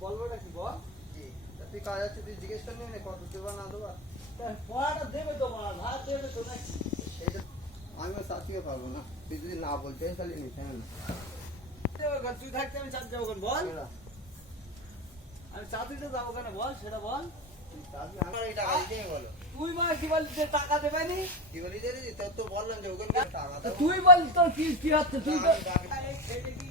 বলবো নাকি বল? তুই কাজ আছে তুই জিজ্ঞেস করলি না কত দেবা না দেবা? পড়াটা দেবে তো মা, ভাত দেবে তো নাকি? সেইটা আমিও চাচিয়ে পারবো না, তুই যদি না বলতে তাহলে নিতে হবে না। তুই থাকতে আমি চাঁদ যাবো কেন বল? আমি চাঁদিতে যাবো কেন বল, সেটা বল। আমার এই টাকা দিতে বলো। তুই মা কি বললি যে টাকা দেবে নি? কি বলি জানি তোর তো বললাম যে ওখানে টাকা তা দাও। তুই বল তোর কি কি হচ্ছে? তুই তো আমি টাকা- এই খেলে কি